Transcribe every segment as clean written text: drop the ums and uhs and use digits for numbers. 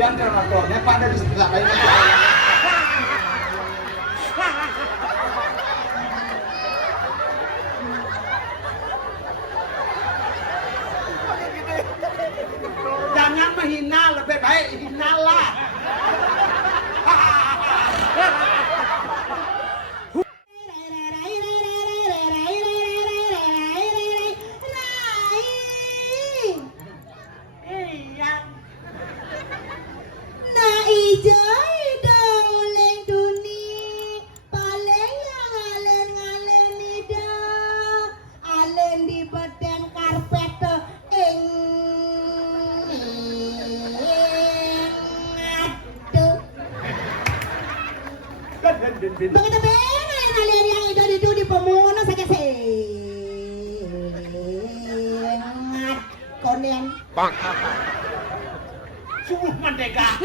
Biar nontonnya pada di sebelah lain. Jangan menghina, lebih baik hinalah. Begitu pengen kalian yang itu di pemono saja sengat konen. Bang. Sungguh merdeka.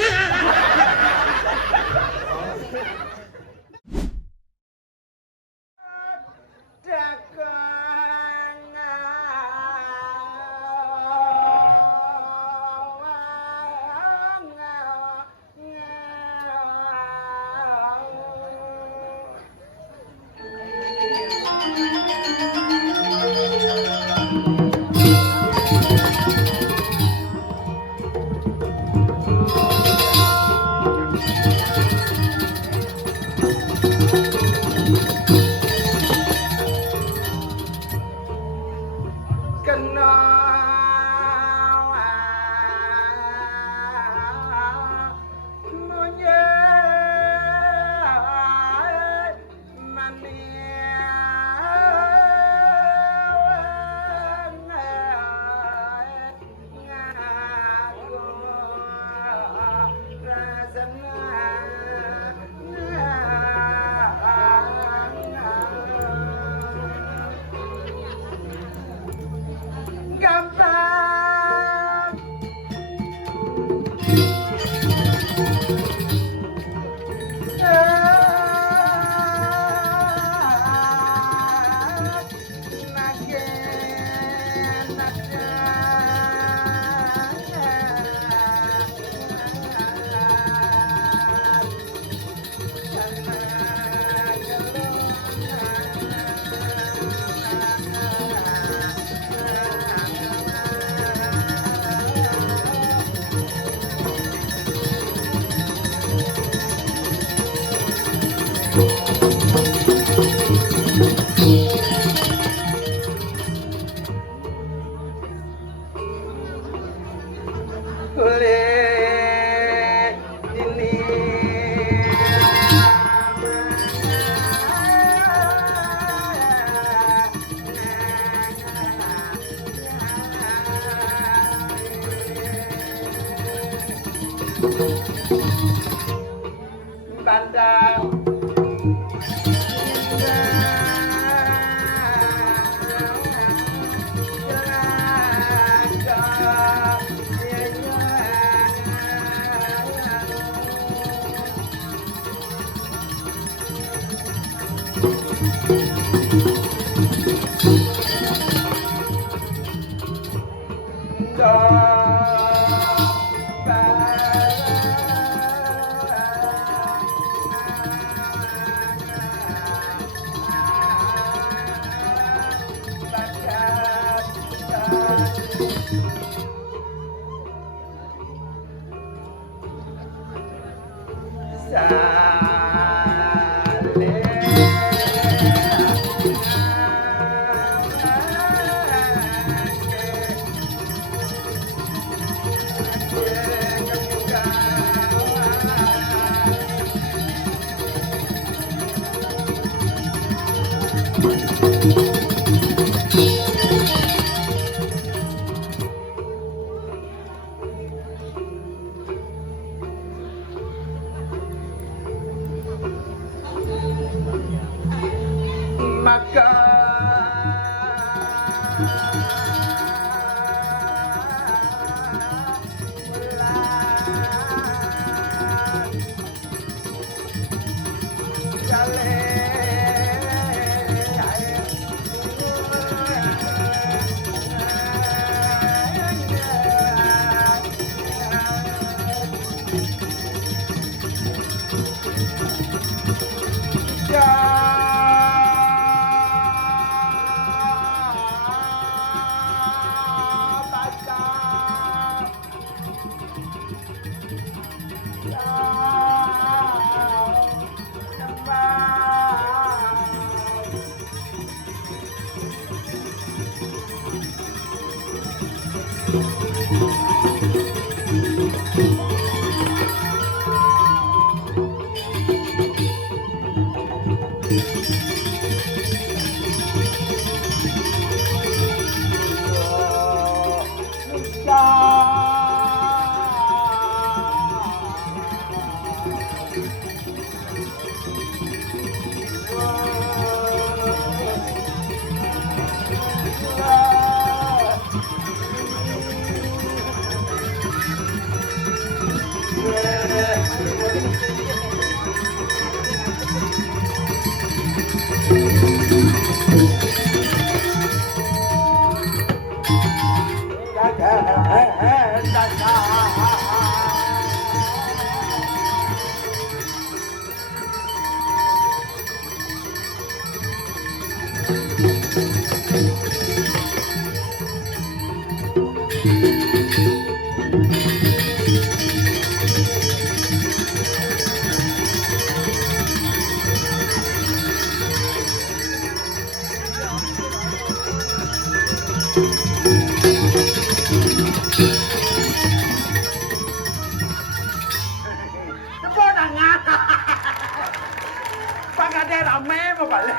mau balik.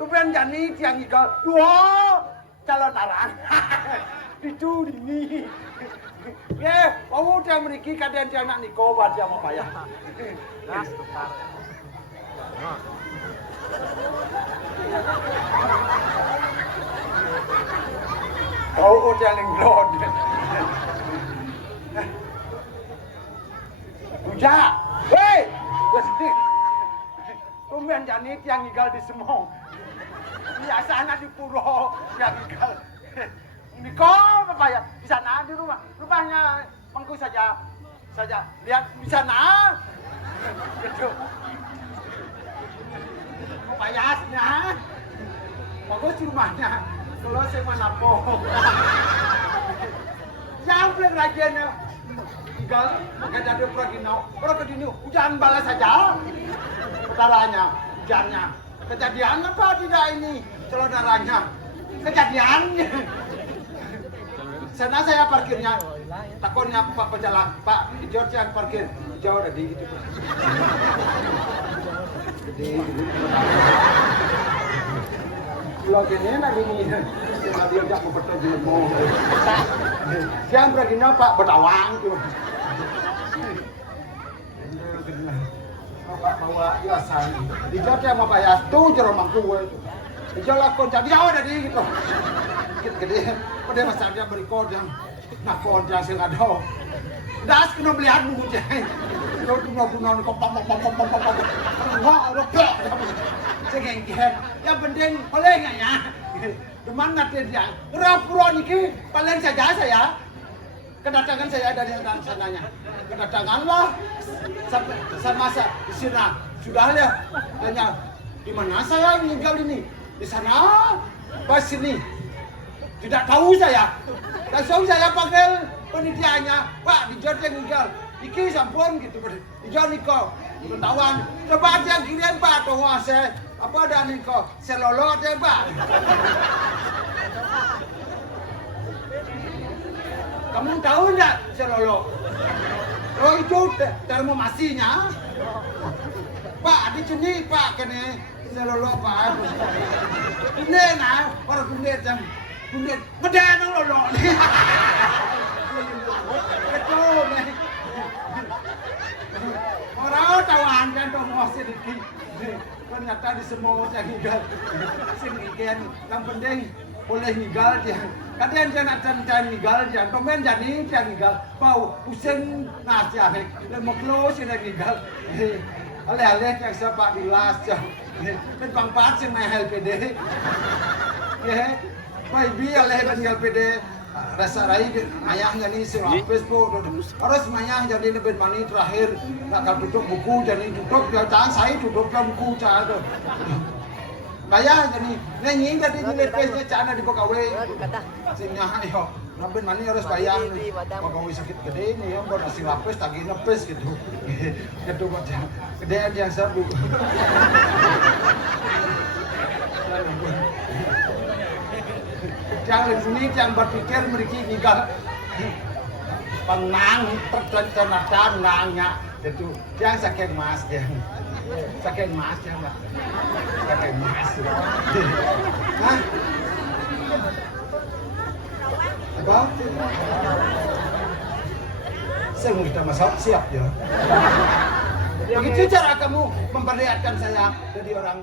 Tupen jani tiang igal. Dua calon arang. Itu ini. Ya, kamu dia memiliki kaden dia nak niko buat dia mau bayar. Nah, kau udah lenglon. Bujak, hei, tumben jani tiang igal di semong. Biasa anak di puro tiang igal. Niko apa ya? Di sana di rumah. Rumahnya mangku saja lihat di sana. Gitu. Payasnya. Bagus di rumahnya. Kalau saya mana po. Yang ragiannya tinggal enggak jadi pergi hujan balas saja. Saudaranya, hujannya. Kejadian apa tidak ini? Saudaranya. Kejadian. Sana saya parkirnya, takutnya Pak pejalan, Pak George yang parkir jauh dari gitu. Jadi, kalau gini lagi nih, saya dia jak betul di mau. Siang pergi Pak Betawang tuh. Bawa iasan, di George yang mau bayar tuh jeruk mangku itu. Dijual kon jadi jauh dari gitu. Gede, pada masanya berikut yang nakon yang sing ada. Das kena belian mu je. Kau bunuh kau pom. Wah, lepek. Segenggen. Yang penting boleh enggak ya? Deman nanti dia. Pura-pura niki paling saja saya. Kedatangan saya dari sananya. Kedatanganlah sampai sama di sini. Sudah ya. Tanya di mana saya meninggal ini? Di sana, pas sini. Tidak tahu saya. Langsung saya panggil penitiannya, Pak, di John yang meninggal. Iki sampun gitu, di John Niko. Bertawan, coba aja kirian Pak, tunggu saya. Apa ada Niko? Selolot ya Pak. Kamu tahu enggak selolot? Oh itu termomasinya. Pak, di sini Pak, kene selolot Pak. Ini nah, para kulit yang kulit ngeden lolo nih. Betul nih. Orang tawan kan tuh mau sedikit. Ternyata di semua yang tinggal sedikit. Yang penting boleh tinggal dia. Kadang jangan cancan tinggal dia. Komen jadi dia tinggal. Bau pusing nasihat. Dan mau close dia tinggal. Alih-alih yang sepak di las jam.เป็นบางปาร์ทyang mahal pede. Ya, baby alih tinggal pede. Rasa rai ayahnya ni sewa Facebook. Harus ayah jadi lebih mani terakhir. Nak tutup buku jadi tutup dia jangan saya tutup buku cah tu. Ayah jadi nengi jadi nilai pesnya cana di pegawai. Sinya ayo. Nabin mani harus bayar. Pegawai sakit gede ni yang buat nasi lapis tagih nepes gitu. Gitu macam gedean yang sabu. Jangan sini jangan berpikir mereka tinggal penang tertentu nangnya itu jangan sakit mas dia sakit mas ya mbak sakit mas nah apa sebelum kita masuk siap ya begitu cara kamu memperlihatkan saya jadi orang